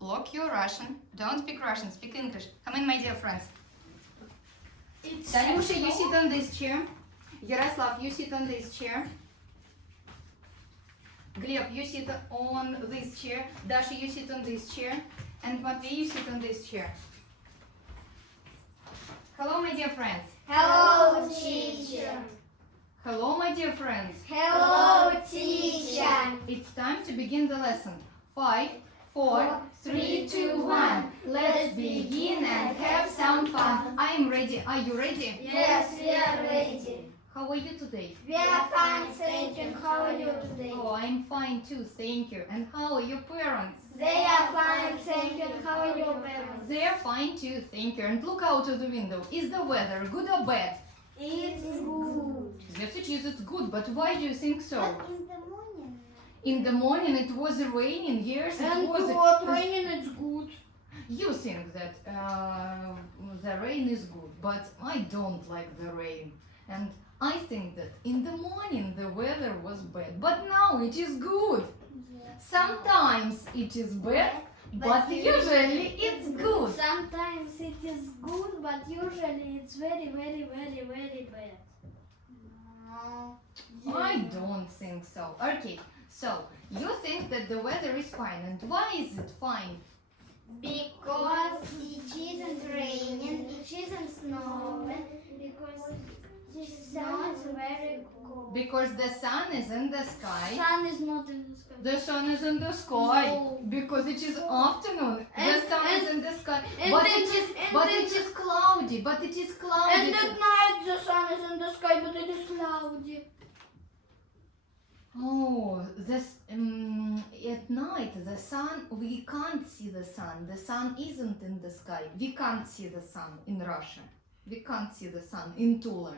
Look, you're Russian. Don't speak Russian, speak English. Come in, my dear friends. Tanusha, you sit on this chair. Yaroslav, you sit on this chair. Gleb, you sit on this chair. Dasha, you sit on this chair. And Matvey, you sit on this chair. Hello, my dear friends. Hello, teacher. Hello, my dear friends. Hello, teacher. It's time to begin the lesson. 5, 4, 3, 2, 1. Let's begin and have some fun. I am ready. Are you ready? Yes, we are ready. How are you today? We are fine, thank you. How are you today? Oh, I'm fine too, thank you. And how are your parents? They are fine, thank you. How are your parents? They are fine too, thank you. And look out of the window. Is the weather good or bad? It's good. Yes, it is. It's good. But why do you think so? But in the morning. In the morning it was raining. Yes, it was. what? Raining is good. You think that the rain is good, but I don't like the rain. And I think that in the morning the weather was bad, but now it is good. Sometimes it is bad, but usually it's good. Sometimes it is good, but usually it's very, very, very, very bad. I don't think so. Okay, so you think that the weather is fine, and why is it fine? Because it isn't raining, it isn't snowing, because the sun is very cold. Because the sun is in the sky. Sun is not in the sky. The sun is in the sky. No. Because it is afternoon. And- The sun is in the sky. and But then- it is and but then- it is cloudy. But it is cloudy. And at night the sun is in the sky, but it is cloudy. Oh, at night the sun, we can't see the sun. The sun isn't in the sky. We can't see the sun in Russia. We can't see the sun in Tula.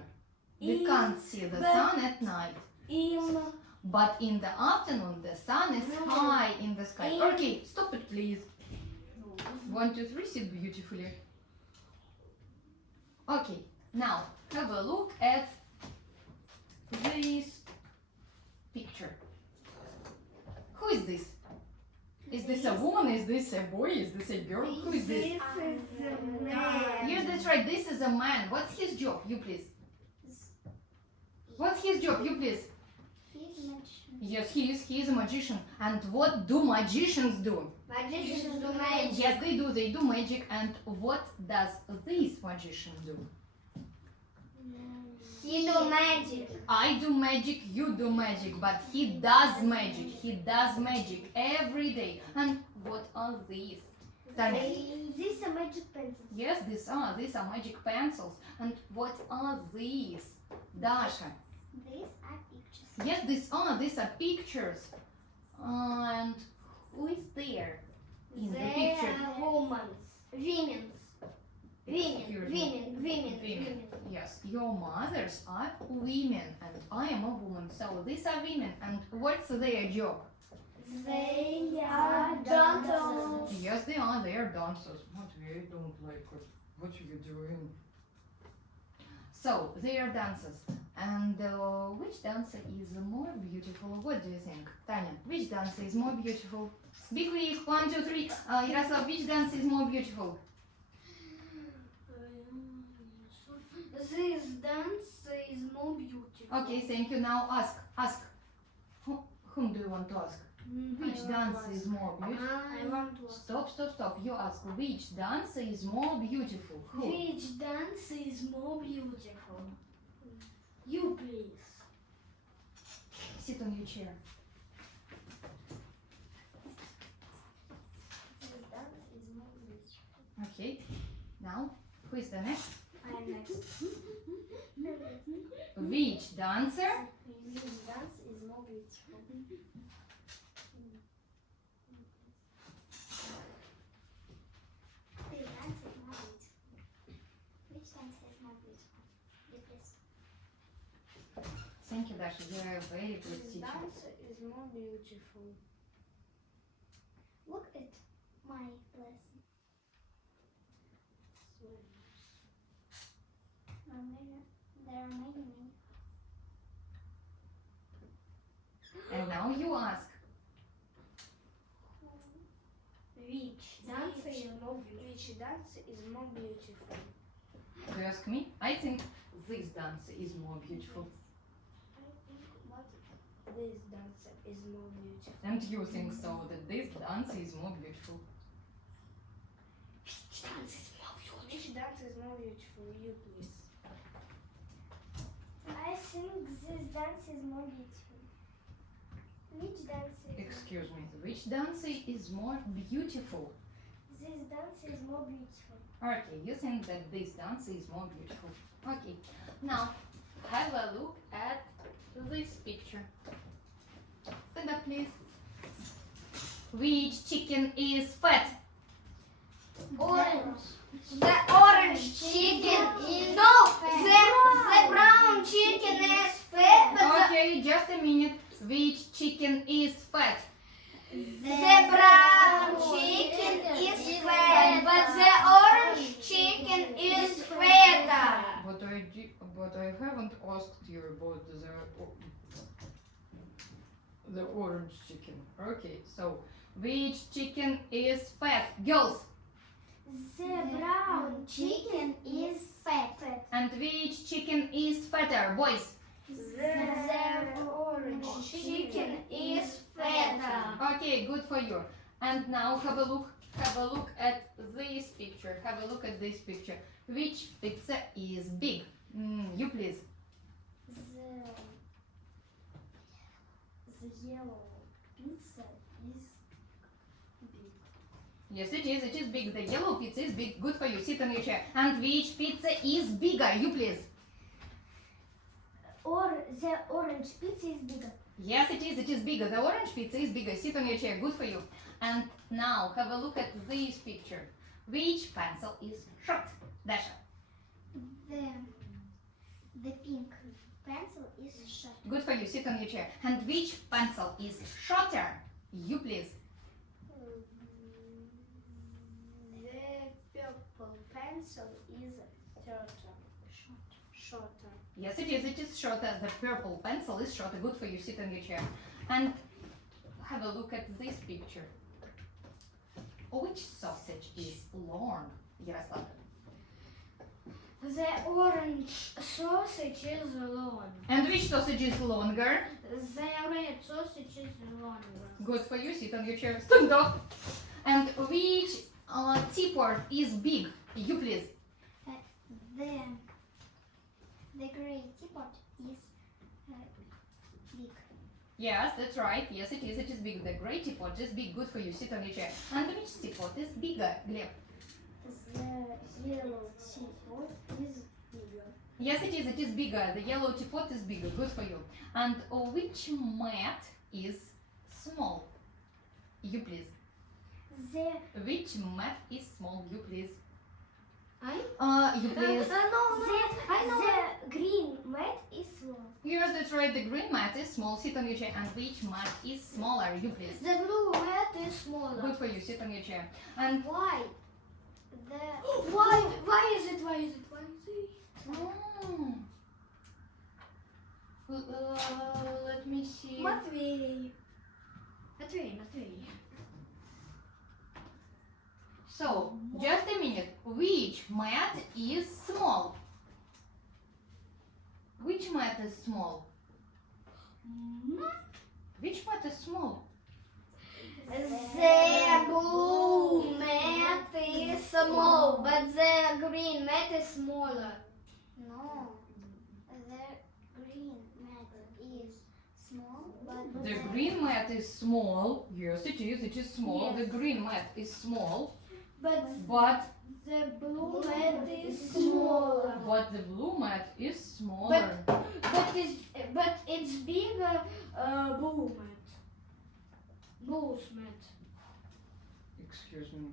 We can't see the but- sun at night. In But in the afternoon the sun is No. high in the sky. In- Okay, stop it please. 1, 2, 3, sit beautifully. Okay, now have a look at this picture. Who is this? Is this a woman? Is this a boy? Is this a girl? Who is this? is a man. Yes, that's right. This is a man. What's his job? You please. What's his job? You please. He's magician. Yes, he is a magician. And what do magicians do? Magicians do magic. Yes, they do magic. And what does this magician do? He do magic. I do magic, you do magic, but he does magic. He does magic every day. And what are these? Tanya. These are magic pencils. Yes, these are magic pencils. And what are these? Dasha. These are pictures. Yes, these are pictures. And who is there in the They picture? are women's. Excuse me. Women. Yes, your mothers are women and I am a woman. So these are women. And what's their job? They are dancers. Yes, they are dancers. What I don't like it. What are you doing? So they are dancers. And which dancer is more beautiful? What do you think? Tanya, which dancer is more beautiful? Be quick. 1, 2, 3. Yaroslav, which dancer is more beautiful? This dance is more beautiful. Okay, thank you. Now ask. Whom do you want to ask? Which dance is more beautiful? I want to ask. Stop. You ask which dancer is more beautiful? Who? Which dance is more beautiful? You please. Sit on your chair. This dance is more beautiful. Okay. Now, who is the next? I am next. Which dancer? This dance is more beautiful. This dance is more beautiful. Which dance is more beautiful? You please. Thank you, Dasha. You are a very good This teacher. dance is more beautiful. Look at my lesson. There are many. And now you ask. Which Which dance is more beautiful? Do you ask me? I think this dance is more beautiful. I think but this dance is more beautiful. And you think so, that this dance is more beautiful. Which dance is more beautiful? Which dance is more beautiful? You please. I think this dance is more beautiful. Which dance is Excuse me, which dance is more beautiful? This dance is more beautiful. Okay, you think that this dance is more beautiful. Okay, now have a look at this picture. Stand up, please. Which chicken is fat? Orange. The orange chicken is the brown chicken is fat, but Okay, just a minute. Which chicken is fat? the brown chicken is fat, but the orange chicken is fatter. But I haven't asked you about the orange chicken. Okay, so which chicken is fat? Girls. The brown chicken is fat. And which chicken is fatter? Boys. The orange chicken is fatter. Okay, good for you. And now have a look at this picture. Have a look at this picture. Which pizza is big? You please. The yellow pizza is big. Yes, it is. It is big. The yellow pizza is big. Good for you. Sit on your chair. And which pizza is bigger? You please. Or the orange pizza is bigger. Yes, it is. It is bigger. The orange pizza is bigger. Sit on your chair. Good for you. And now have a look at this picture. Which pencil is short? Dasha. The pink pencil is short. Good for you. Sit on your chair. And which pencil is shorter? You please. The purple pencil is shorter. Yes, it is. It is shorter. The purple pencil is shorter. Good for you. Sit on your chair. And have a look at this picture. Which sausage is long? Yaroslav. The orange sausage is long. And which sausage is longer? The red sausage is longer. Good for you. Sit on your chair. Stand up. And which teapot is big? You please. The gray teapot is big. Yes, that's right. Yes, it is. It is big. The gray teapot is big. Good for you. Sit on your chair. And which teapot is bigger, Gleb? The yellow teapot is bigger. Yes, it is. It is bigger. The yellow teapot is bigger. Good for you. And which mat is small? You please. Which mat is small? You please. You please. The green mat is small. Yes, that's right. The green mat is small. Sit on your chair. And which mat is smaller? You please. The blue mat is smaller. Good for you. Sit on your chair. And Why? Why is it? let me see. Матвей. So, just a minute. Which mat is small? Which mat is small? Which mat is small? the blue mat is small, but the green mat is smaller. No. The green mat is small, but The green mat is small. Yes, it is. It is small. Yes. The green mat is small. but But the blue mat is smaller. the blue mat is smaller. But it's bigger. Blue mat. Blue's mat. Excuse me.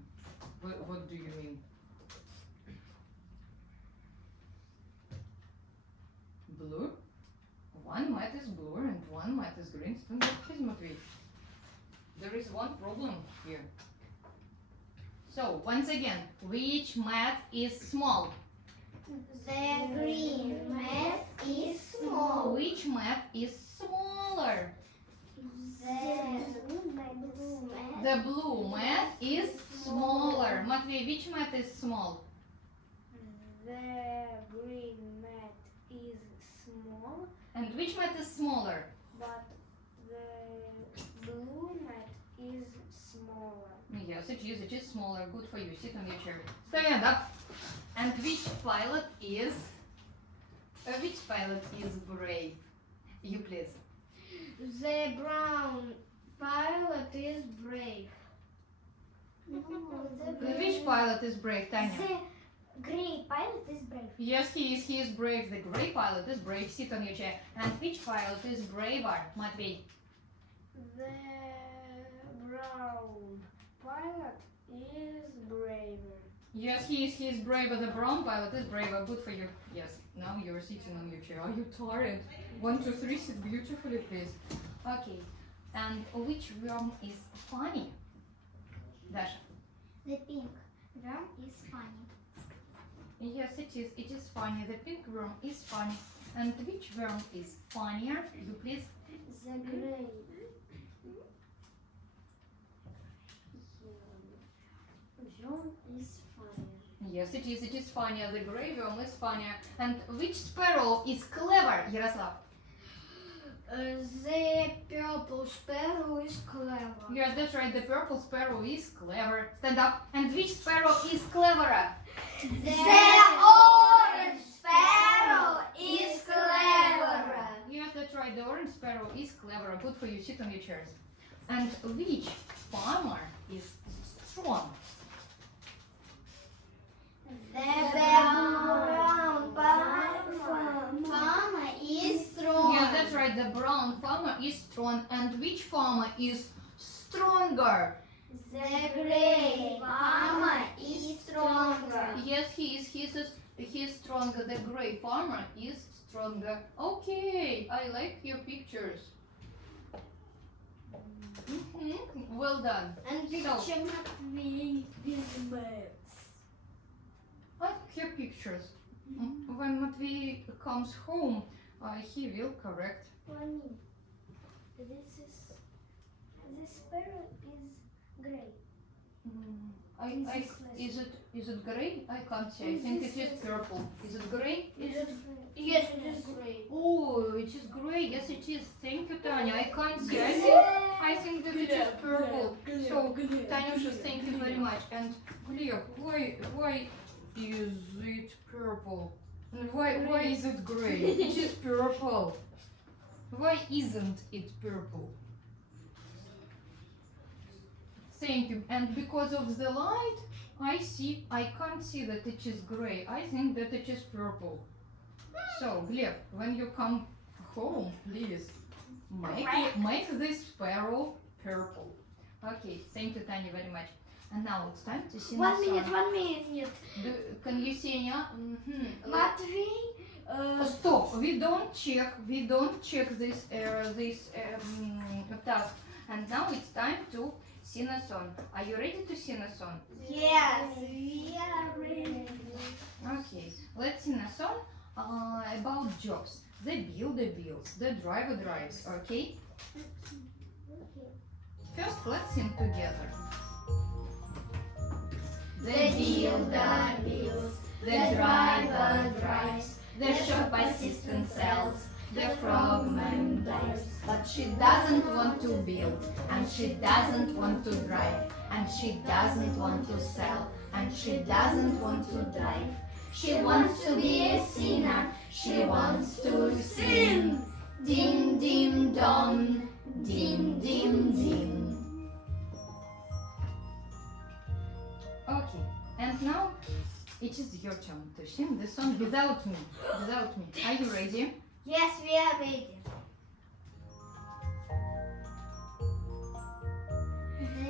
What do you mean? Blue? One mat is blue and one mat is green. Stand up, please, Matvey. There is one problem here. So, once again, which mat is small? The green mat is small. Which mat is smaller? The blue mat The blue mat is smaller. Matvey, which mat is small? The green mat is small, And which mat is smaller? but the blue mat is smaller. Yes, it is smaller. Good for you. Sit on your chair. Stand up. And which pilot is brave? You please. The brown pilot is brave. Which pilot is brave, Tanya? The gray pilot is brave. Yes, he is. He is brave. The gray pilot is brave. Sit on your chair. And which pilot is braver, Matvey? The brown pilot is braver. Yes, he is. He is braver. The brown pilot is braver. Good for you. Yes. Now you're sitting on your chair. Are you tired? 1, 2, 3. Sit beautifully, please. Okay. And which worm is funny? Dasha. The pink worm is funny. Yes, it is. It is funny. The pink worm is funny. And which worm is funnier? You please. The gray worm is funnier. Yes, it is. It is funnier. The gray worm is funnier. And which sparrow is clever, Yaroslav? The purple sparrow is clever. Yes, that's right. The purple sparrow is clever. Stand up. And which sparrow is cleverer? The orange sparrow is cleverer. Yes, that's right. The orange sparrow is cleverer. Good for you. Sit on your chairs. And which farmer is strong? The brown farmer is strong. Yes, that's right. The brown farmer is strong. And which farmer is stronger? The gray farmer is stronger. Yes, he is. He is stronger. The gray farmer is stronger. Okay, I like your pictures. Well done. And So- picture Matvey with birds. I like your pictures. When Matvey comes home, he will correct. Mommy, this sparrow is gray. Is it gray? I can't see. I think it is purple. Is it gray? Yes, it is gray. Oh, it is gray. Yes, it is. Thank you, Tanya. I can't see. I think that it is purple. So, Tanyusha, thank you very much. And Gleb, why is it purple? And why is it gray? It is purple. Why isn't it purple? Thank you. And because of the light, I can't see that it is gray. I think that it is purple. So, Gleb, when you come home, please make this sparrow purple. Okay, thank you, Tanya, very much. And now it's time to sing a 1 song. minute, 1 minute. Can you see Anya? Matvey, Stop! We don't check this task. And now it's time to sing a song. Are you ready to sing a song? Yes, we are ready. Okay, let's sing a song about jobs. The builder builds, the driver drives. Okay. First, let's sing together. The builder builds, the driver drives, the shop assistant sells, the frogman dives. But she doesn't want to build, and she doesn't want to drive, and she doesn't want to sell, and she doesn't want to dive. She wants to be a singer, she wants to sing. Ding, ding, dong, ding, ding, ding. Okay, and now it is your turn to sing the song without me. Are you ready? Yes, we are ready.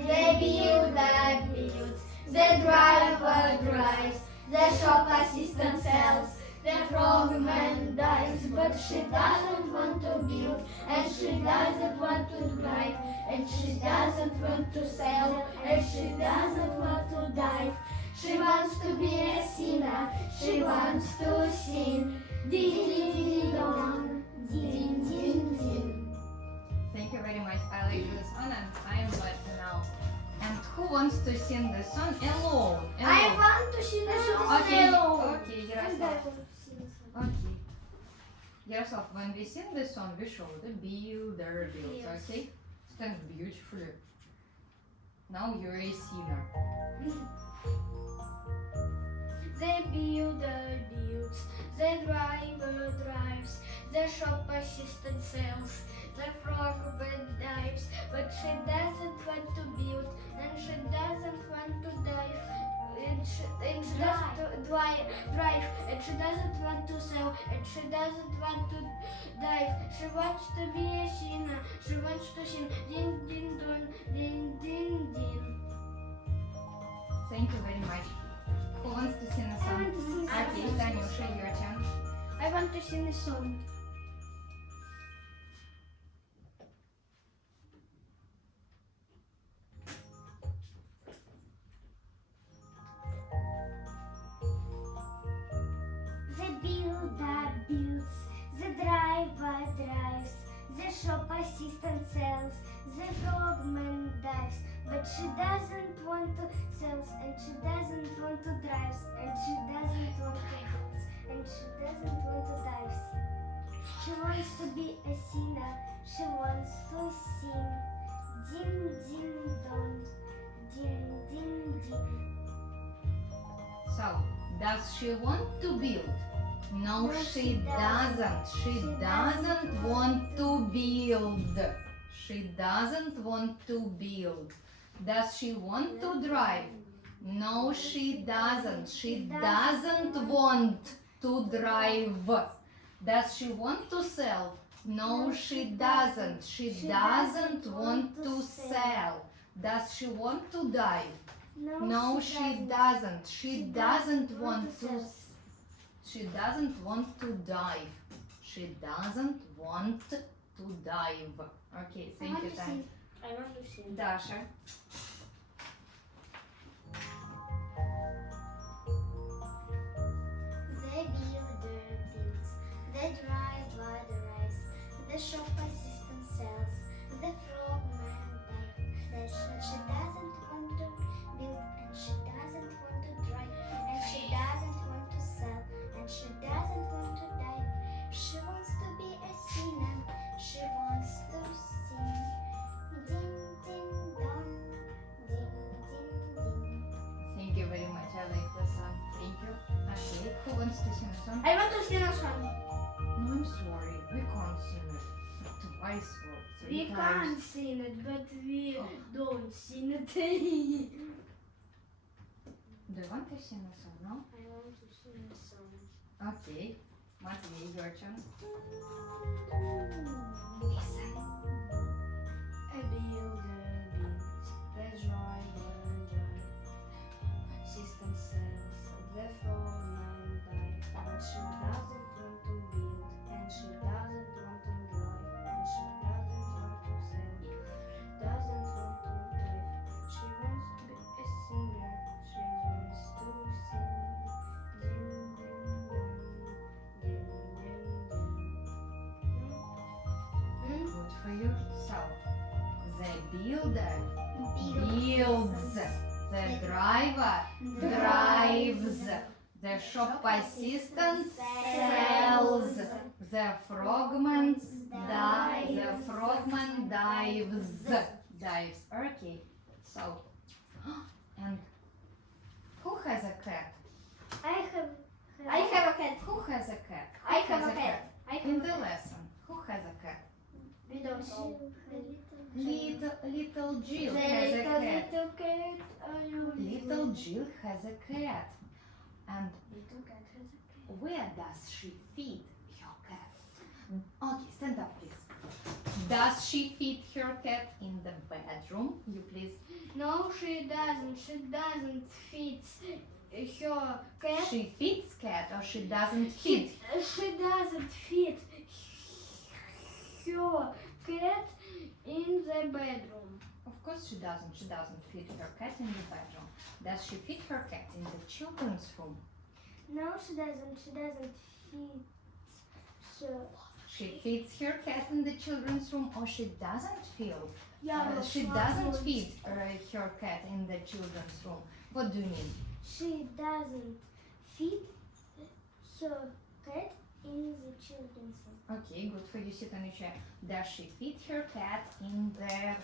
The builder builds, the driver drives, the shop assistant sells, the frogman dives. But she doesn't want to build, and she doesn't want to drive, and she doesn't want to sell, and she doesn't want to dive. She wants to be a singer, she wants to sing. Ding, ding, ding, dong, ding, ding, ding. Thank you very much. I like this one and I am glad now. And who wants to sing the song Okay, No. okay, And I Yaroslav. want to sing a song. Okay. Yaroslav, when we sing the song, we show the builder builds, Yes. okay? Stand beautifully. Now you're a singer. The builder builds, the driver drives, the shop assistant sells, the frogman dives, but she doesn't want to build, and she doesn't want to dive, and she doesn't drive, and she doesn't want to sell, and she doesn't want to dive. She wants to be a singer, she wants to sing, ding ding dong, ding ding ding. Thank you very much. Who wants to sing a I song? want to sing Okay, something. Tanusha, your turn. I want to sing a song. The builder builds, the driver drives, the shop assistant sells, the frogman dives, but she doesn't want to sell, and she doesn't want to drive, and she doesn't want to build, and she doesn't want to dive. She wants to be a singer, she wants to sing, ding ding dong, ding ding ding. So, does she want to build? No, No, she she doesn't. doesn't. She She doesn't doesn't want to build. She doesn't want to build. Does she want to drive? No, she doesn't. She doesn't want to drive. Does she want to sell? No, she doesn't. She doesn't want to sell. Does she want to dive? No, she doesn't. She doesn't want to. She doesn't want to dive. She doesn't want to dive. Okay, thank you, Tanya. I want to sing. Dasha. The builder builds, the driver drives, the shop assistant sells, the frogman dives. She doesn't want to build, and she doesn't want to drive, and she doesn't want to sell, and she doesn't want to dive. She wants to be a singer, she wants to sing. Ding ding dong, ding ding ding. Thank you very much. I like the song. Thank you. Okay, who wants to sing a song? I want to sing a song. No, I'm sorry. We can't sing it twice or three We times. can't sing it, but we Oh. don't sing it. Do you want to sing a song? No? I want to sing a song. Okay. Matvey, your turn. A builder builds, the driver drives, system sells, the frogman dives, but she doesn't want to build, and she doesn't want to drive, and she doesn't want to sell, doesn't want to dive. She wants to be a singer, she wants to sing, ding ding dong, ding ding ding. Good for you. So, the builder builds, the driver drives, the shop assistant sells, the frogman dives. Okay. So, and who has a cat? I have a cat. Who has a cat? I have a cat. I In have the a cat. lesson, who has a cat? We don't know. Little Jill The has a cat. little cat. Little Jill has a cat. And Little cat has a cat. where does she feed her cat? Okay, stand up, please. Does she feed her cat in the bedroom? You please. No, she doesn't. She doesn't feed her cat. She feeds cat or she doesn't feed? She doesn't feed her cat in the bedroom. Of course she doesn't. She doesn't feed her cat in the bedroom. Does she feed her cat in the children's room? No, she doesn't. She doesn't feed. She feeds her cat in the children's room or she doesn't feel? Yeah, She doesn't feed her cat in the children's room. What do you mean? She doesn't feed her cat in the children's room. Okay, good for you. Sit on your chair. Does she feed her cat in the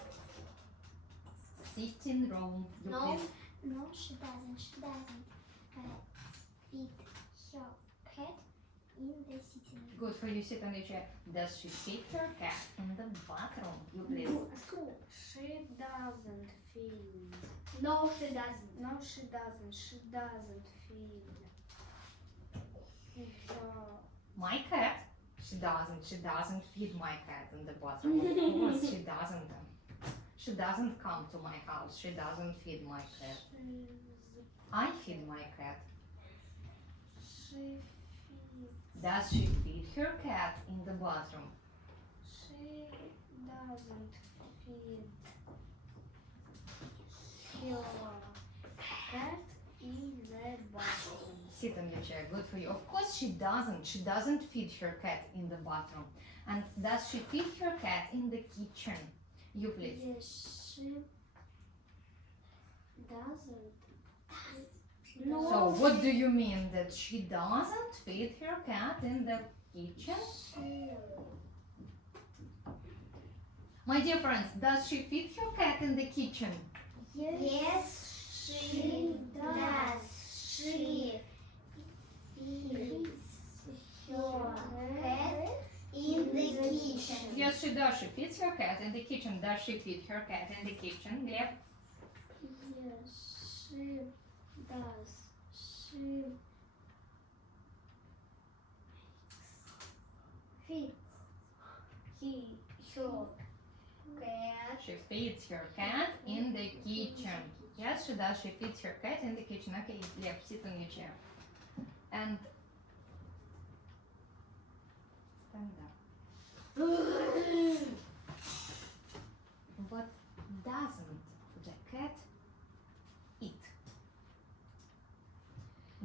sitting room? You No, please. no, she doesn't. She doesn't feed her cat in the sitting room. Good for you. Sit on your chair. Does she feed her cat in the bathroom? You please. She doesn't feed. No, she doesn't. No, she doesn't. She doesn't feed. Her. My cat? She doesn't feed my cat in the bathroom. Of course, she doesn't. She doesn't come to my house. She doesn't feed my cat. I feed my cat. She feeds. Does she feed her cat in the bathroom? She doesn't feed her cat in the bathroom. Sit on your chair. Good for you. Of course she doesn't. She doesn't feed her cat in the bathroom. And does she feed her cat in the kitchen? You please. Yes, she doesn't. So what do you mean that she doesn't feed her cat in the kitchen? My dear friends, does she feed her cat in the kitchen? Yes, she does. She feeds her cat in the kitchen. Yes, she does. She feeds her cat in the kitchen. Does she feed her cat in the kitchen, Gleb? Yes, she does. She Feeds her cat. She feeds her cat in the kitchen. Yes, she does. She feeds her cat in the kitchen. Okay, Gleb, sit on your chair. And stand up. What doesn't the cat eat?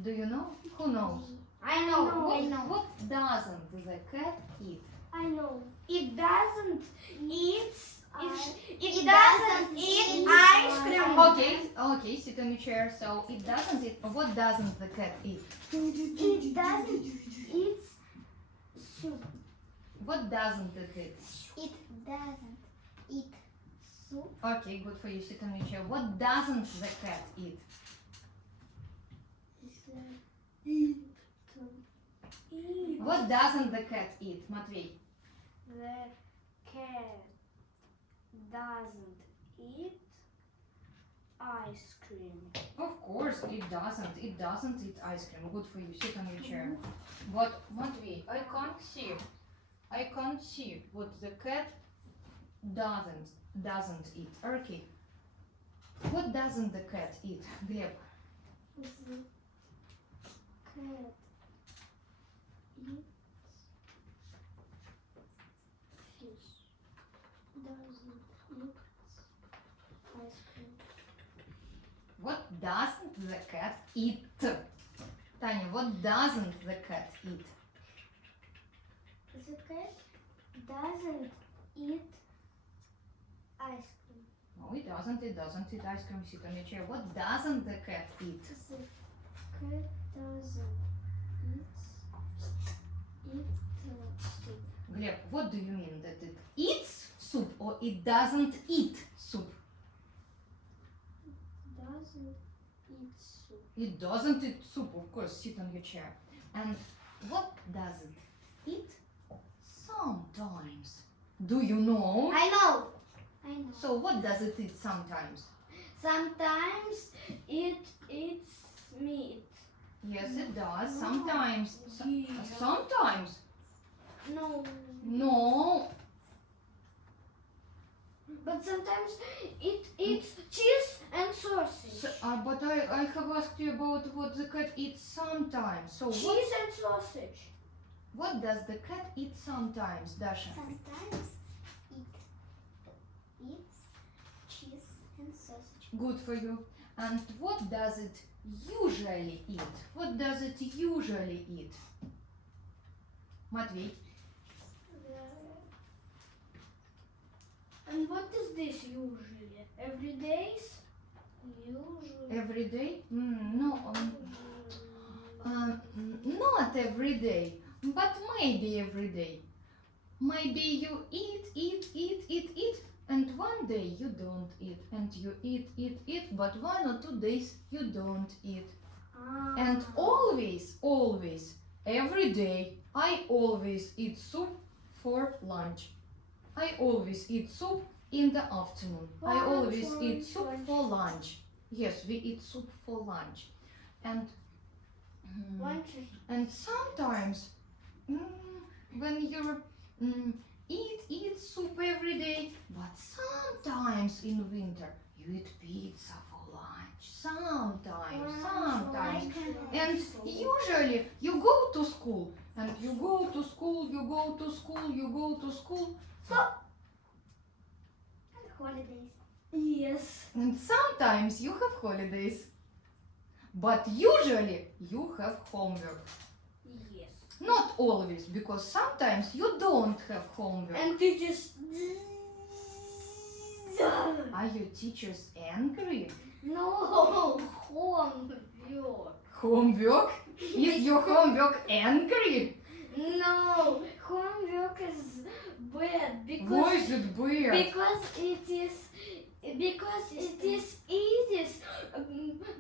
Do you know? Who knows? I know. What doesn't the cat eat? I know. It doesn't eat. It doesn't eat ice cream. Okay, sit on your chair. So it doesn't eat. What doesn't the cat eat? It doesn't eat soup. What doesn't it eat? It doesn't eat soup. Okay, good for you. Sit on your chair. What doesn't the cat eat? What doesn't the cat eat, Matvey? The cat doesn't eat ice cream. Of course, it doesn't. It doesn't eat ice cream. Good for you. Sit on your chair. But Matvey, I can't see. I can't see what the cat doesn't eat. Okay. What doesn't the cat eat, Gleb? The cat eats fish. Doesn't eat ice cream. What doesn't the cat eat? Tanya, what doesn't the cat eat? The cat doesn't eat ice cream. No, it doesn't. It doesn't eat ice cream. Sit on your chair. What doesn't the cat eat? The cat doesn't eat soup. Gleb, what do you mean that it eats soup or it doesn't eat soup? Doesn't eat soup. It doesn't eat soup, of course. Sit on your chair. And what does it eat? Sometimes. Do you know? I know. So what does it eat sometimes? Sometimes it eats meat. Yes, it does. Sometimes. Sometimes. No. No. But sometimes it eats cheese and sausage. But I have asked you about what the cat eats sometimes. So Cheese and sausage. what does the cat eat sometimes, Dasha? Sometimes it eats cheese and sausage. Good for you. And what does it usually eat? What does it usually eat? Matvey, And what is this usually? Every days? Usually. every day? No. not every day, but maybe every day. Maybe you eat, and one day you don't eat, and you eat, but 1 or 2 days you don't eat. And always, every day, I always eat soup for lunch. I always eat soup in the afternoon. I always eat soup for lunch. Yes, we eat soup for lunch. And and sometimes when you eat soup every day, but sometimes in winter you eat pizza for lunch. Sometimes. And usually you go to school and you go to school. Holidays. Yes. And sometimes you have holidays. But usually you have homework. Yes. Not always, because sometimes you don't have homework. And it is. Are your teachers angry? No, homework. Homework? Is your homework angry? No, homework is bad Why because is it bad? because it is easy.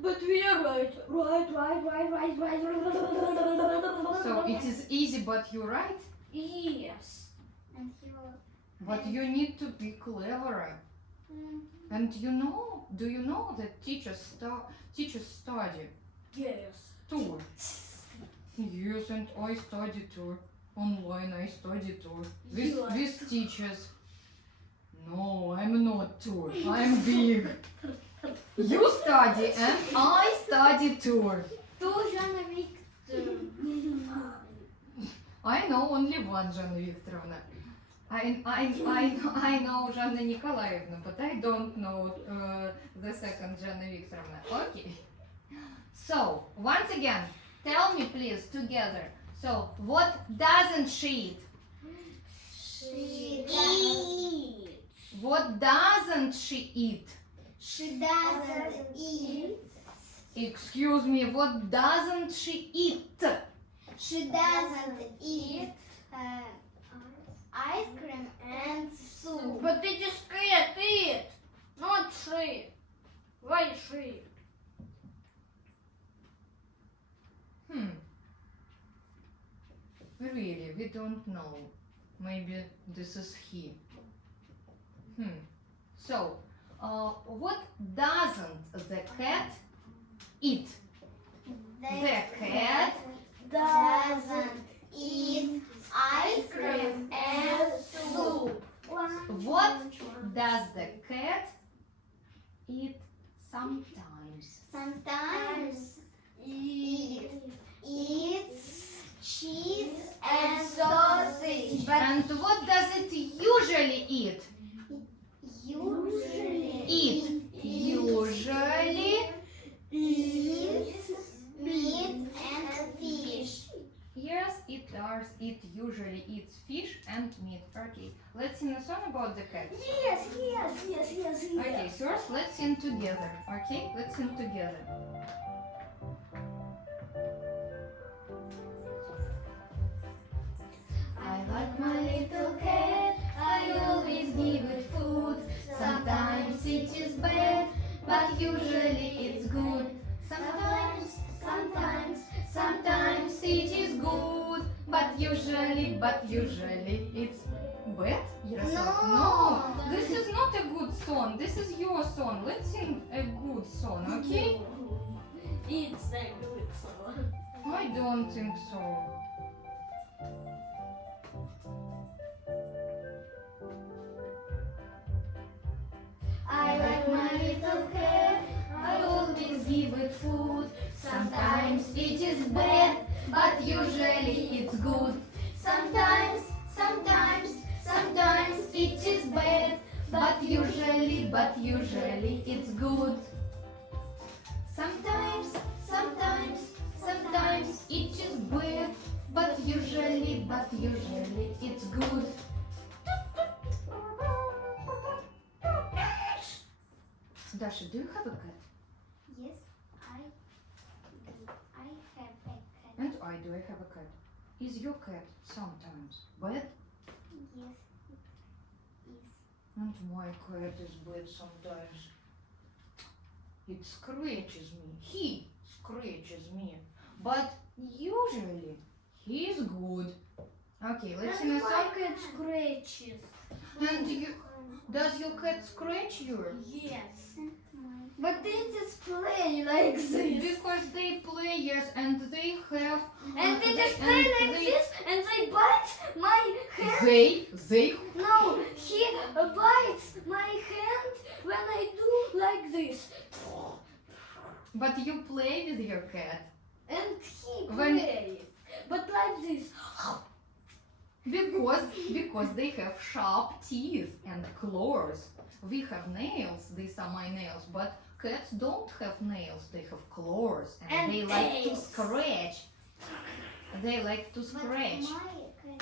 But we are right. So it is easy, but you're right. Yes. And you. But you need to be cleverer. And do you know that teachers study Yes. too? Yes, and I study too. Online I study too. With teachers. No, I'm not too. I'm big. You study and I study too. Jana Victor. I know only one Жанна Викторовна. I know Жанна Nikolaevna, but I don't know the second Жанна Викторовna. Okay. So, once again, tell me please together. So, what doesn't she eat? She Eat. What doesn't she eat? She doesn't eat. Excuse me, what doesn't she eat? She doesn't eat ice cream and soup. But it is cat eat, not she. Why she? Really, we don't know. Maybe this is he. So, what doesn't the cat eat? The cat doesn't eat ice cream and soup. What does the cat eat sometimes? Sometimes eats cheese and sausage, but And what does it usually eat? usually Usually eats meat and fish. yes, it does. It usually eats fish and meat. Okay, let's sing a song about the cat. Yes. Okay, first let's sing together. Okay, let's sing together. I like my little cat. I always give it food. Sometimes it is bad, but usually it's good. Sometimes it is good, but usually it's bad. Yaroslav? No, this is not a good song. This is your song. Let's sing a good song, okay? It's a good song. I don't think so. I like my little cat. I always give it food. Sometimes it is bad, but usually it's good. Sometimes it is bad, but usually it's good. Sometimes it is bad, but usually it's good. Dasha, do you have a cat? Yes, I have a cat. do I have a cat? Is your cat sometimes bad? Yes. Is. And my cat is bad sometimes. It scratches me. He scratches me. But usually he is good. Okay, let's sing a And song. my cat scratches. And you, does your cat scratch you? Yes. And mine. But they just play like this. Because they play, yes, and they have. And they just and play like they- this and they bite my hand. They. No, he bites my hand when I do like this. But you play with your cat. And he When- plays. But like this. Because they have sharp teeth and claws. We have nails, these are my nails, but cats don't have nails, they have claws and, And they like to tails. scratch. They like to But scratch. my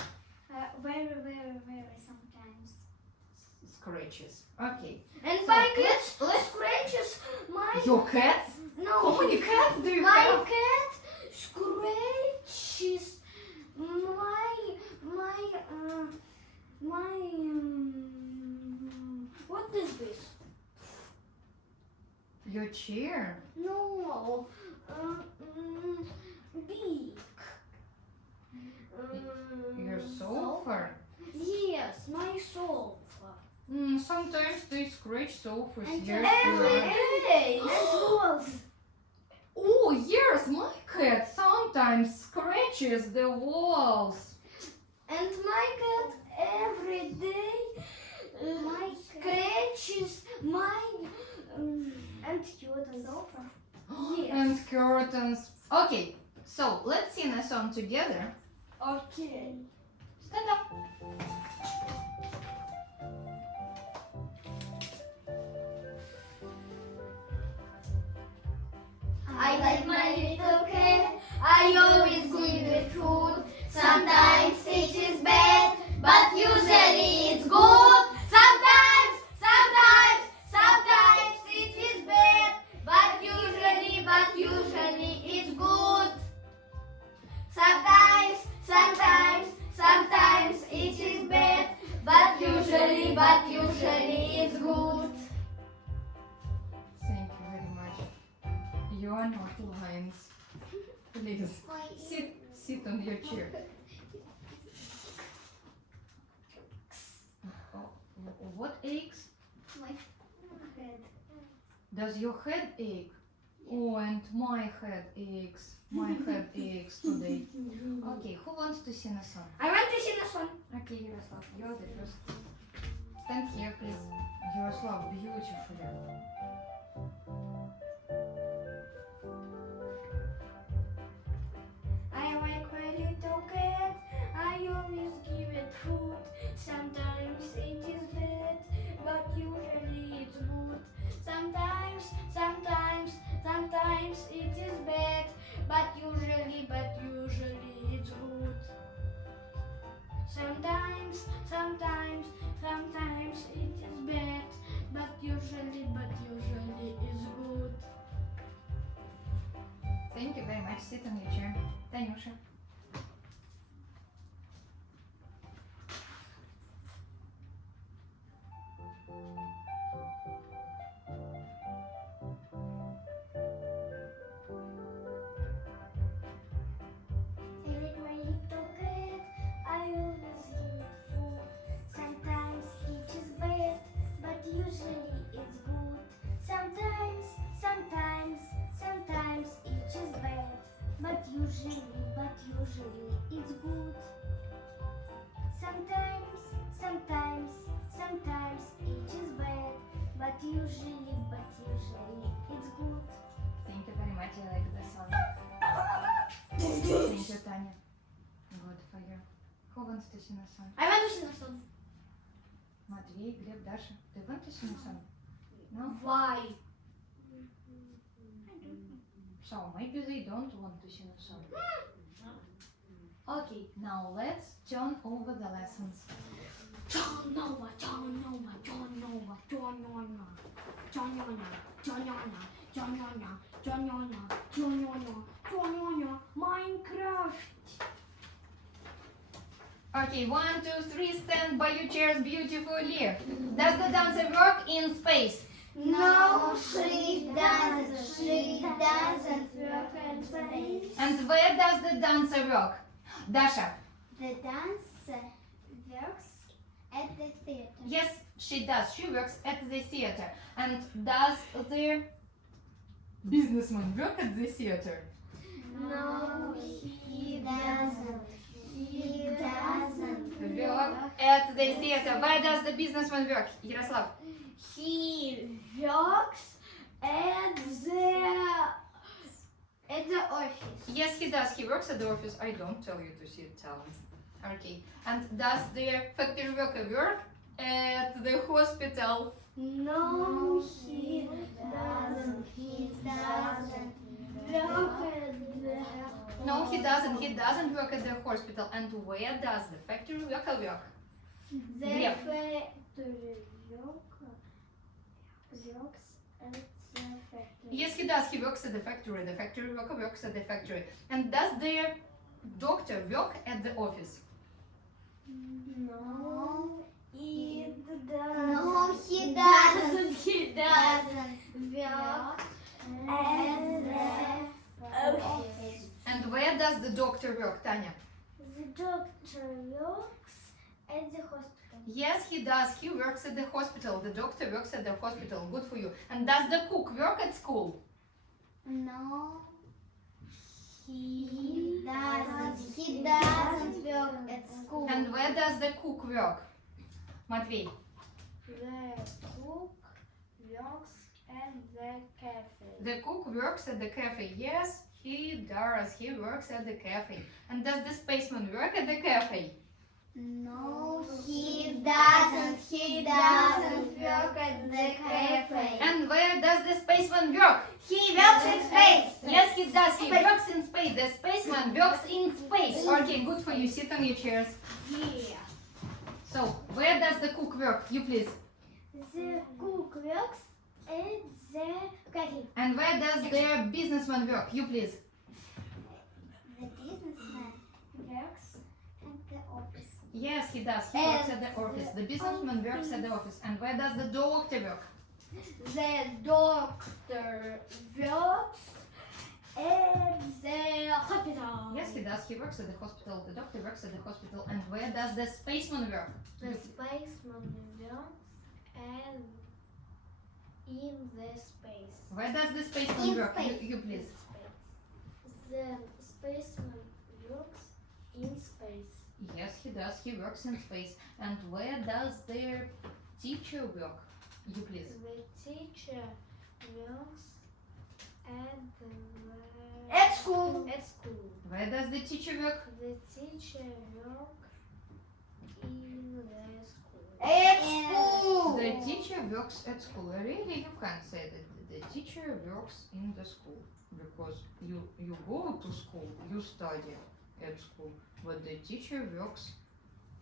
cat very, very, very sometimes. Scratches. Okay. And So, my cat let's- scratches my... Your cats? How No, many cats do you my have? cat scratches what is this? Your chair. No, beak. Your sofa. Yes, my sofa. Sometimes they scratch sofas. And Yes, Every yeah. day. And walls. Oh, yes, my cat sometimes scratches the walls. And my cat every day My scratches my and curtains. sofa. Yes. And curtains. Okay, so let's sing a song together. Okay. Stand up. I like my little cat. I always give it food. Sometimes it is bad, but usually it's good. Sometimes it is bad, but usually it's good. Sometimes it is bad, but usually it's good. Thank you very much. You are not lions. Please, sit on your chair. Oh, what aches? My head. Does your head ache? Oh, and my head aches. My head aches today. Okay, who wants to sing a song? I want to sing a song. Okay, Yaroslav, you're the first. Stand here, please. Yaroslav, beautifully. I like my little cat. I always give it food. Sometimes it is bad, but usually it's good. Sometimes it is bad, but usually it's good. Sometimes it is bad, but usually it's good. Thank you very much. Sit on your chair. Танюша. I like my little cat. I always give it food. Sometimes it is bad, but usually it's good. Sometimes it is bad, but usually it's good. Sometimes it is bad, but usually it's good. Thank you very much. I like the song. Thank you, Tanya. Good for you. Who wants to sing a song? I want to sing a song. Matvey, Gleb, Dasha. Do you want to sing a song? No? Why? So maybe they don't want to sing a song. Okay, now let's turn over the lessons. John Nova, John Nova, John Nova, John Nova, John Nova, John Nova, John Nova, John Nova, John Nova, John Nova, John Nova, Minecraft. Okay, 1, 2, 3, stand by your chairs beautifully. Does the dancer work in space? No, she doesn't. She doesn't work in space. And where does the dancer work? Dasha. The dancer works at the theater. Yes, she does. She works at the theater. And does the businessman work at the theater? No, he doesn't. He doesn't Work at the theater. Where does the businessman work? Yaroslav. He works at the office. Yes, he does. He works at the office. I don't tell you to sit down. Okay. And does the factory worker work at the hospital? No, he doesn't. He doesn't Work at the No, he doesn't. He doesn't work at the hospital. And where does the factory worker work? The Глеб. factory works at the factory. Yes, he does. He works at the factory. The factory worker works at the factory. And does the doctor work at the office? No, it No, doesn't. he doesn't. He Doesn't work at the office. And where does the doctor work, Tanya? The doctor works at the hospital. Yes, he does. He works at the hospital. The doctor works at the hospital. Good for you. And does the cook work at school? No, he doesn't. He doesn't work at school. And where does the cook work? Matvey. The cook works at the cafe. The cook works at the cafe. Yes, he does. He works at the cafe. And does the spaceman work at the cafe? No, he doesn't. He doesn't work at the cafe. And where does the spaceman work? He works in space. Yes, he does. He works in space. The spaceman works in space. Okay, good for you. Sit on your chairs. Yeah. So, where does the cook work? You please. The cook works at the cafe. And where does the businessman work? You please. The businessman works at the office. Yes, he does. He works at the office. The businessman works at the office. And where does the doctor work? The doctor works at the hospital. Yes, he does. He works at the hospital. The doctor works at the hospital. And where does the spaceman work? The spaceman works and in the space. Where does the spaceman In work? space. You please. The spaceman works in space. Yes, he does. He works in space. And where does their teacher work? You please. The teacher works at At school. At school. Where does the teacher work? The teacher works in the school. At school. The teacher works at school. Really, you can't say that the teacher works in the school because you go to school, you study at school, but the teacher works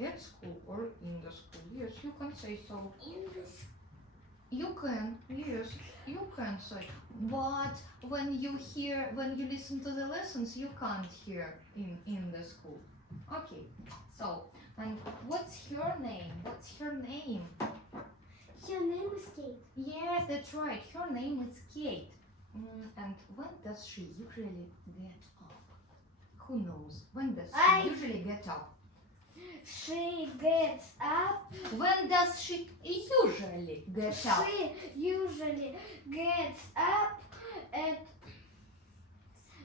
at school or in the school. Yes, you can say so. In the school. You can, yes, you can say. But when you listen to the lessons, you can't hear in the school. Okay, so, and what's her name? What's her name? Her name is Kate. Yes, that's right. Her name is Kate. And when does she usually get up? Who knows? When does she usually get up? She gets up. When does she usually get up? She usually gets up at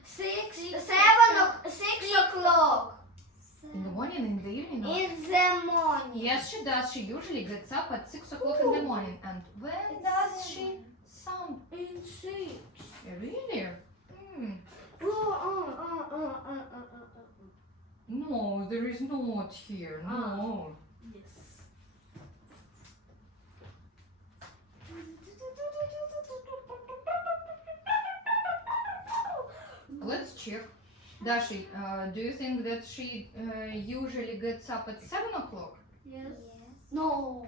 6 o'clock In the morning, in the evening? or- in the morning. Yes, she does. She usually gets up at 6 o'clock in the morning. And when does she sound? In 6. Really? No, there is not here. No. Yes. Let's check. Dashi, do you think that she usually gets up at 7 o'clock? Yes. No.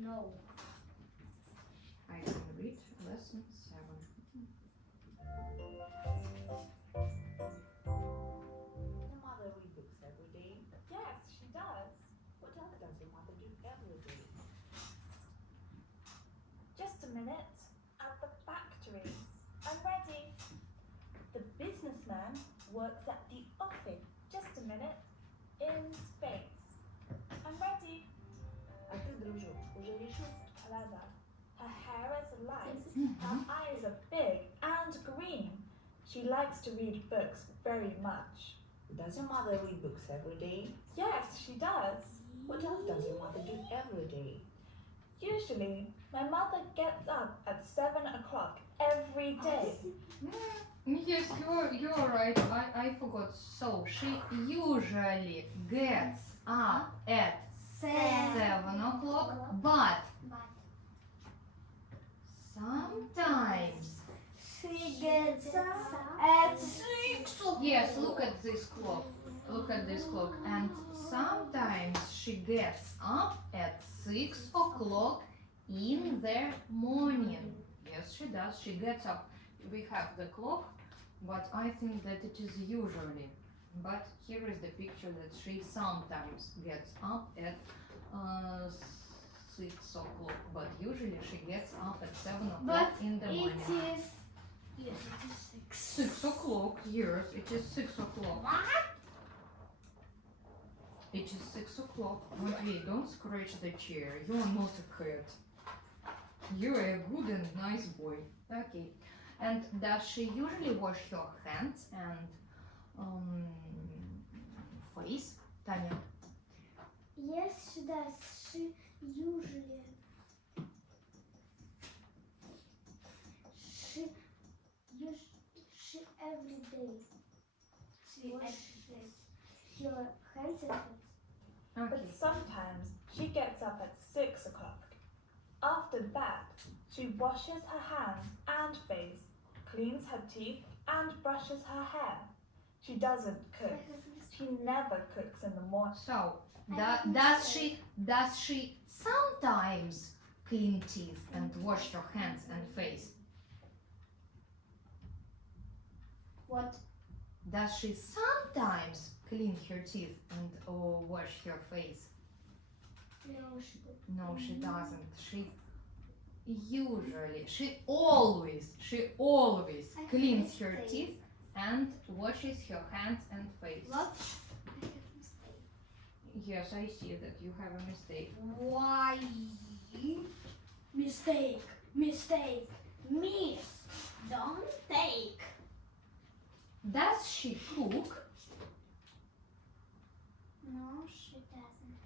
No. I can read lesson 7. Just a minute. At the factory. I'm ready. The businessman works at the office. Just a minute. In space. I'm ready. А ты, дружок, уже решил Kalada. Her hair is light. Her eyes are big and green. She likes to read books very much. Does your mother read books every day? Yes, she does. What else does your mother do every day? Usually, my mother gets up at 7 o'clock every day. Yes, you're right. I forgot. So she usually gets up at 7 o'clock, but sometimes. She gets up at 6 o'clock. Yes, look at this clock. Look at this clock. And sometimes she gets up at 6 o'clock in the morning. Yes, she does. She gets up. We have the clock, but I think that it is usually. But here is the picture that she sometimes gets up at 6 o'clock, but usually she gets up at 7 o'clock But in the morning. It is. Yes, it is 6. 6 o'clock, yes, it is 6 o'clock. It is 6 o'clock. Matvey, don't scratch the chair. You are not a cat. You are a good and nice boy. Okay. And does she usually wash her hands and face? Tanya? Yes, she does. She usually. She every day. She washes her hands and face. Okay. But sometimes she gets up at 6 o'clock. After that, she washes her hands and face, cleans her teeth, and brushes her hair. She doesn't cook. She never cooks in the morning. So, does she sometimes clean teeth and wash her hands and face? What? Does she sometimes clean her teeth and wash her face? No, she doesn't. No, she doesn't. She always I cleans have her mistake. teeth and washes her hands and face. What? Yes, I see that you have a mistake. Why? Mistake. Mistake. Miss. Don't take. Does she cook? No, she doesn't.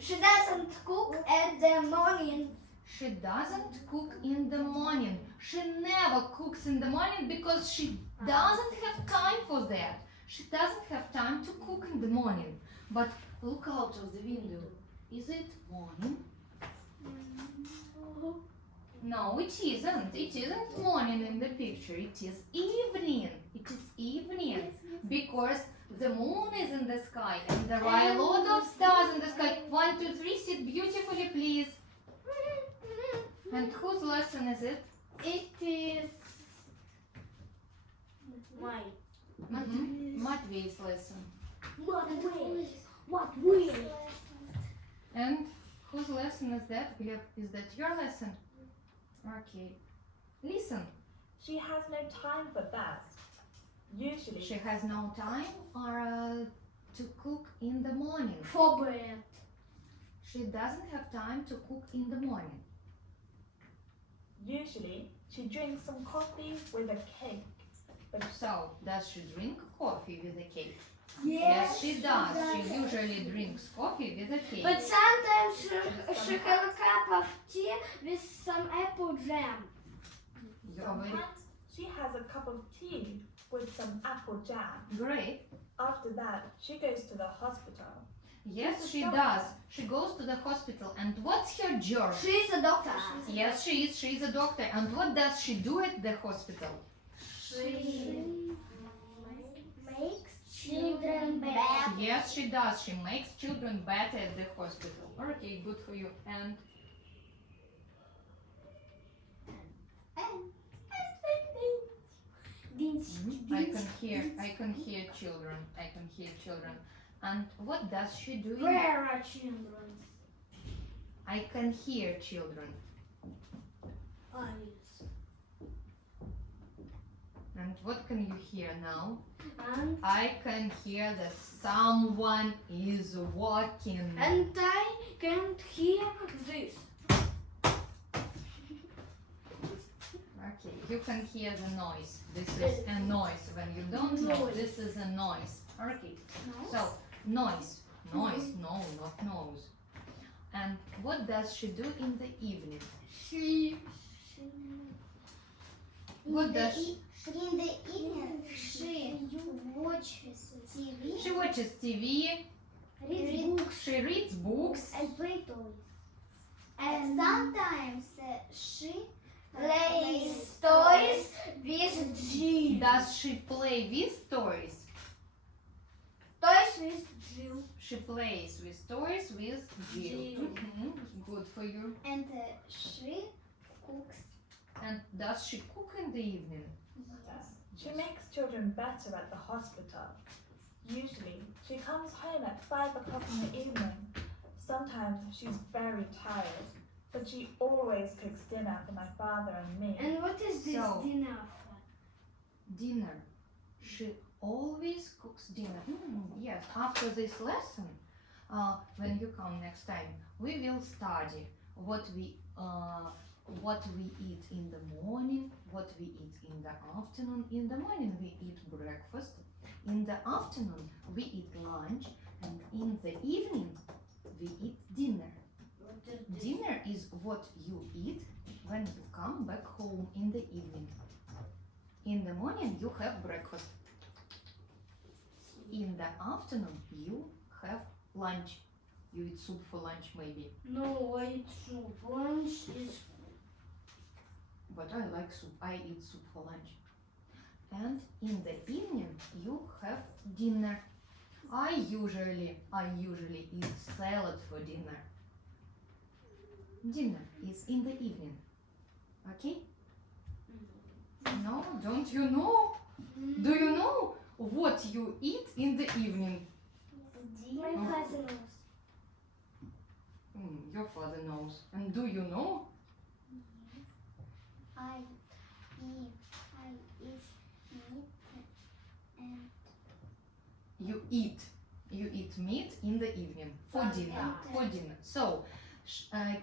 She doesn't cook at the morning. She doesn't cook in the morning. She never cooks in the morning because she doesn't have time for that. She doesn't have time to cook in the morning. But look out of the window. Is it morning? No, it isn't. It isn't morning in the picture. It is evening. It is evening. Because the moon is in the sky and there are a lot of stars in the sky. 1, 2, 3, sit beautifully, please. And whose lesson is it? It is my. Matvey's lesson. What way? And whose lesson is that? Gleb, is that your lesson? Okay. Listen, She has no time for that. Usually, she has no time to cook in the morning. For bread. She doesn't have time to cook in the morning. usually she drinks some coffee with a cake. But So, does she drink coffee with a cake? Yes, she does. She usually drinks coffee with a cake. But sometimes she have a cup of tea with some apple jam. You're very sometimes she has a cup of tea with some apple jam. great. After that, she goes to the hospital. Yes, she does. She goes to the hospital. And what's her job? She's a doctor. Yes, she is. She's a doctor. And what does she do at the hospital? She makes children better. Yes, she does. She makes children better at the hospital. Okay, good for you. And I can hear children. I can hear children. And what does she do? Where are children? I can hear children. Eyes. And what can you hear now? And I can hear that someone is walking. I can't hear this. Okay, you can hear the noise. This is a noise. When you don't know, Noise. this is a noise. Okay, No. so noise. Noise, no, not nose. And what does she do in the evening? She. What does In the evening, she watches TV, she watches TV, Read books. she reads books, And play toys. and sometimes she Plays toys with Jill. does she play with toys? Toys with Jill. She plays with toys with Jill. Jill. Mhm, good for you. and she cooks. And does she cook in the evening? She makes children better at the hospital. Usually, she comes home at 5 o'clock in the evening. Sometimes she's very tired, but she always cooks dinner for my father and me. And what is this So- dinner for? Dinner. She always cooks dinner. Yes, after this lesson, when you come next time, we will study what we eat in the morning, what we eat in the afternoon. In the morning we eat breakfast. In the afternoon we eat lunch, and in the evening we eat dinner. Dinner is what you eat when you come back home in the evening. In the morning you have breakfast. In the afternoon you have lunch. You eat soup for lunch maybe. No, I eat soup. Lunch is. But I like soup. I eat soup for lunch. And in the evening you have dinner. I usually eat salad for dinner. Dinner is in the evening. Okay? No, don't you know? Do you know what you eat in the evening? My father knows. Your father knows. And do you know? I eat meat and You eat meat in the evening for dinner. For dinner. So,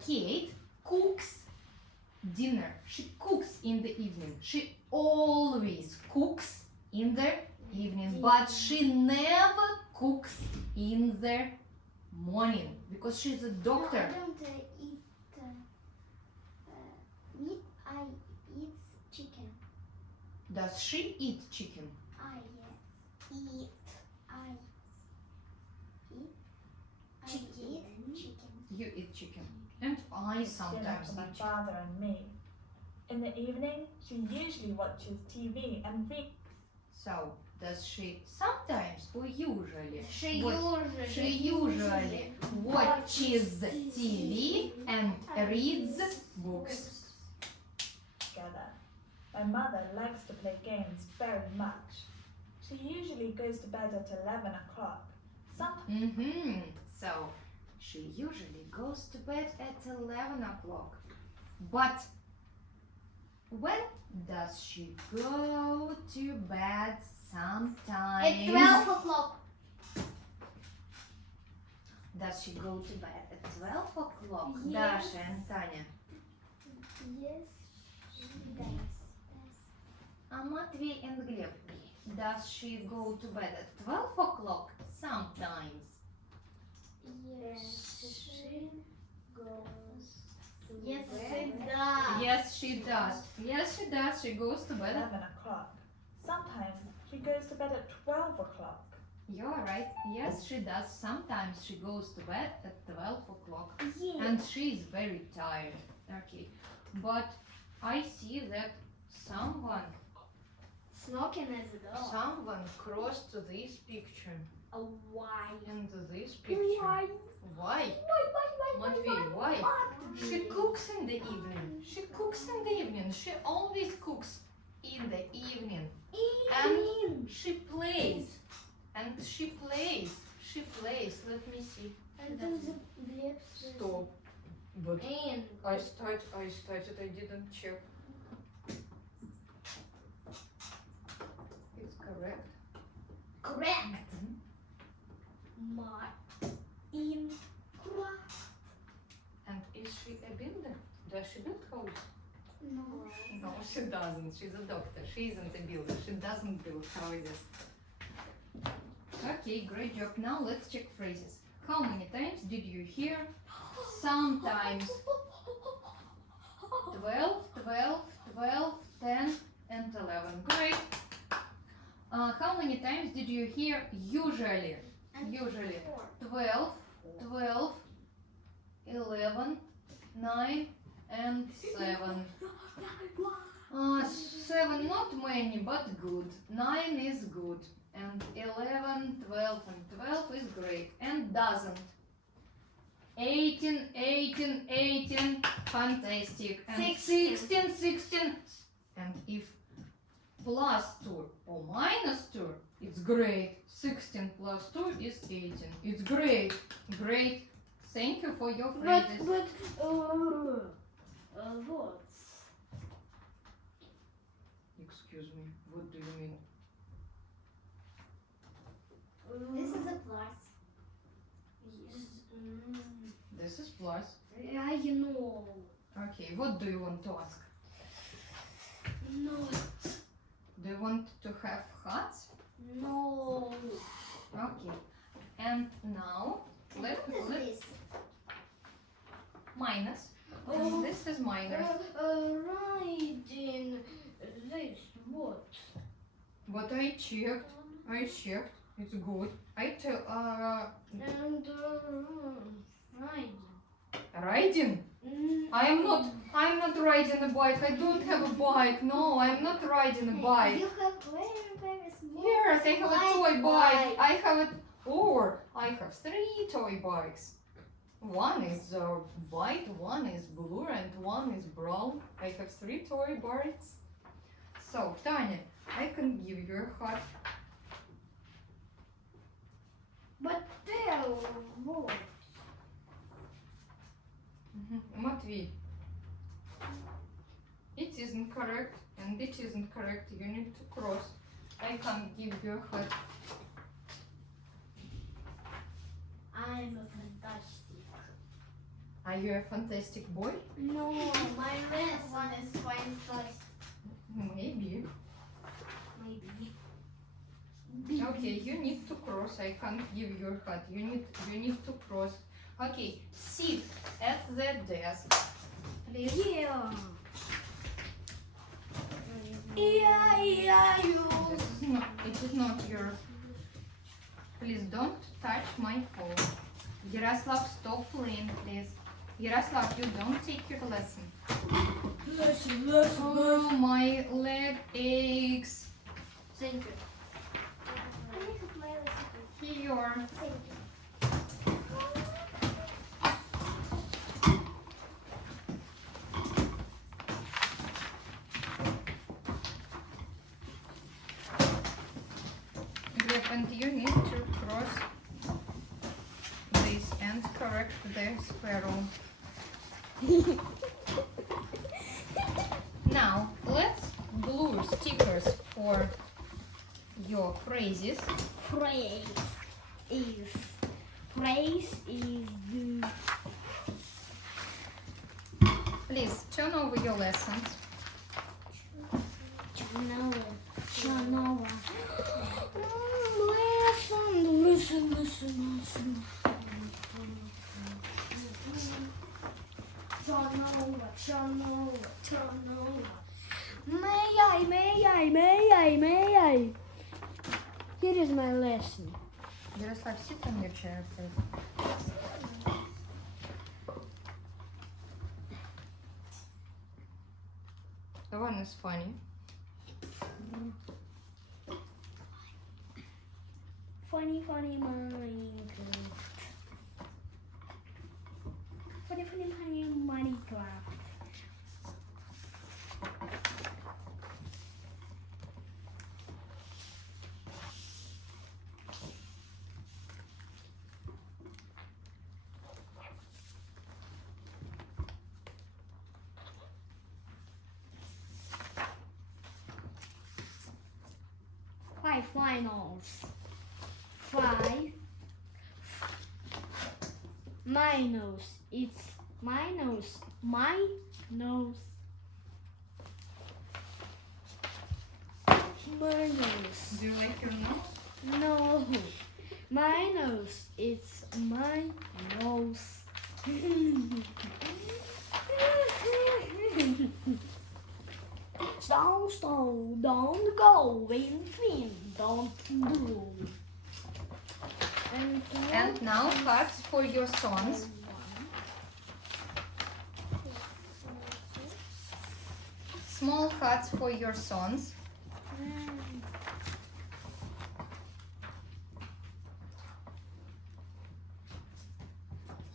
Kate cooks dinner. She cooks in the evening. She always cooks in the evening, but she never cooks in the morning because she's a doctor. No, I don't eat meat. I eat chicken. Does she eat chicken? I eat. Chicken. You eat chicken. And I Dinner sometimes for my eat chicken. father and me. In the evening, she usually watches TV and reads. So, does she sometimes or usually? She What- She usually watches TV and reads books. Together. My mother likes to play games very much. She usually goes to bed at 11 o'clock. Sometimes So, she usually goes to bed at 11 o'clock. But when does she go to bed sometimes? At 12 o'clock. Does she go to bed at 12 o'clock? Yes. Dasha and Tanya. Yes, she does. Matvey and Gleb. Does she go to bed at 12 o'clock? Sometimes. Yes, she goes to Yes, bed. she does. Yes, she does. Yes, she does. She goes to bed at 11 o'clock. Sometimes she goes to bed at 12 o'clock. You're right. Yes, she does. Sometimes she goes to bed at 12 o'clock Yes. and she's very tired. Okay. But I see that someone Knocking at the door. someone crossed this picture Why? and this picture. Why? Why? Matvey, why? She cooks in the evening. She cooks in the evening. She always cooks in the evening. And she plays. And she plays. She plays. Let me see. And then the Gleb says, Stop. But And I started, I didn't check. It's correct. correct. My in craft. And is she a builder? Does she build houses? No. No, she doesn't. She's a doctor. She isn't a builder. She doesn't build houses. Okay, great job. Now let's check phrases. How many times did you hear sometimes? 12, 12, 12, 10, and 11. Great. How many times did you hear usually? Usually. 12, 12, 11, 9, and 7. 7 not many, but good. 9 is good. And 11, 12, and 12 is great. And doesn't. 18, 18, 18, fantastic. And 16, 16. And if plus 2 or minus 2, it's great. 16 plus 2 is 18. It's great. Great. Thank you for your phrases. But what? Excuse me, what do you mean? This is a plus. This is plus. I know. Okay, what do you want to ask? No. Do you want to have hats? No. Okay. And now, What is this? minus. Oh. And this is minus. Riding this what? What I checked. It's good. And riding. Riding? I'm not riding a bike. I don't have a bike. No, I'm not riding a bike. You have very, very small. Yes, I have a white toy bike. I have 3 toy bikes. One is white, one is blue, and one is brown. I have 3 toy bikes. So, Tanya, I can give you a hat. But tell what? Matvey, it isn't correct, and it isn't correct. You need to cross. I can't give you a hat. I'm a fantastic. Are you a fantastic boy? No, my This one is fantastic. Maybe. maybe. Okay, you need to cross. I can't give you a hat. You need to cross. Okay, sit at the desk. Please. Yeah. Yeah, you. It is not yours. Please don't touch my phone. Yaroslav, stop playing, please. Yaroslav, you don't take your lesson. Oh, my leg aches. Thank you. I need to play with you. Here. Thank you. Gleb, and you need to cross this and correct the sparrow. Now, let's glue stickers for your phrases. Phrase is the Please turn over your lessons. Chanova. Listen. Chanova. May I? Here is my lesson. Yaroslav, sit on your chair, please. The one is funny. Funny Minecraft. Funny Minecraft. my nose. 5. My nose. It's my nose. My nose. My nose. Do you like your nose? No. My nose. It's my nose. Snow, snow, don't go. Wind, wind, don't blow. And now cards for your sons. Small cards for your sons.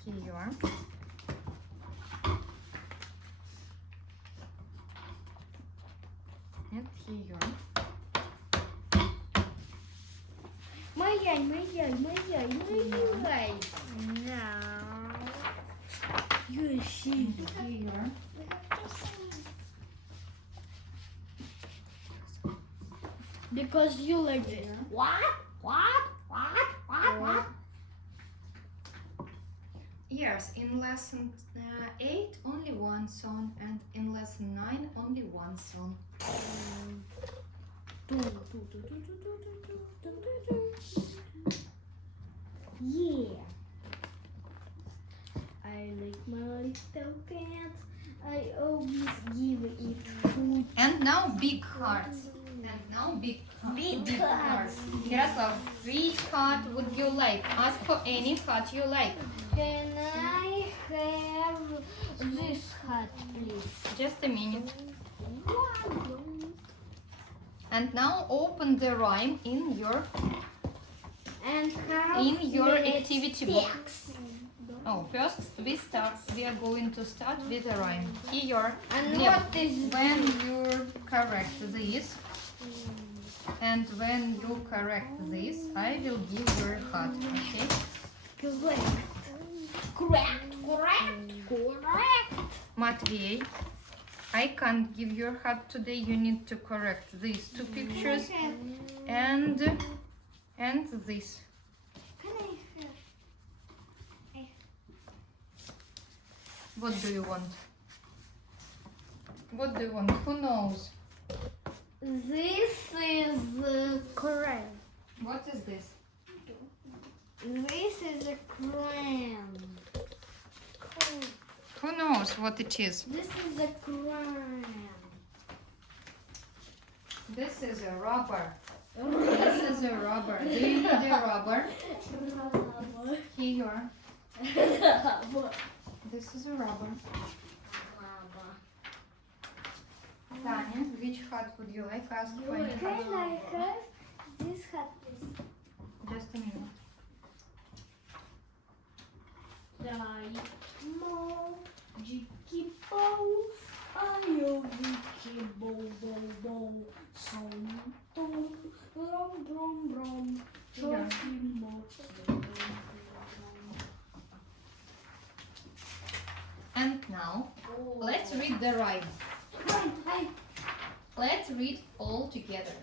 Here you are. And here you are. Моя. Now. You see. Here you are. Because you like this. What? Yes, in lesson 8 only one song, and in lesson 9 only one song. Yeah. I like my little cat. I always give it food. And now big cards. Big cards. Yaroslav, which card would you like? Ask for any card you like. Can I have this hat, please? Just a minute. And now open the rhyme in your And how activity book. Oh, first we are going to start with a rhyme. Here you are. And Gleb, what is when you correct this, and when you correct this, I will give you a heart. Okay? correct? Matvey, I can't give you a heart today. You need to correct these two pictures and this. What do you want? What do you want? Who knows? This is correct. What is this? This is a crown. Who knows what it is? This is a crown. This is a rubber. This is a rubber. Do you need a rubber? Here you are. This is a rubber. Tanya, which hat would you like? Ask for any hat. Can I have this hat, please? Just a minute. Даємо джики-боу, а-йо віки-боу-боу-боу, сон-том, ром-ром-ром, чокі-мо. And now, let's read the rhyme. Let's read all together.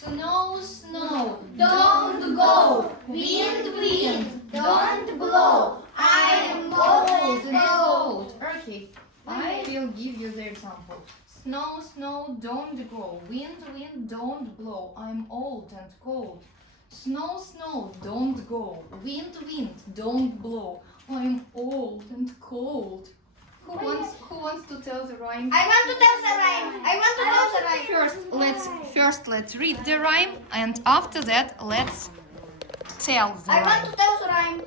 Snow, snow, Don't go, wind, wind, don't blow. I am cold and cold. Okay, I will give you the example. Snow, snow, don't go. Wind, wind, don't blow. I'm old and cold. Snow, snow, don't go. Wind, wind, don't blow. I'm old and cold. Who wants to tell the rhyme? I want to tell the rhyme. I want to tell the rhyme. First let's read the rhyme, and after that let's tell the I rhyme. want to tell the rhyme.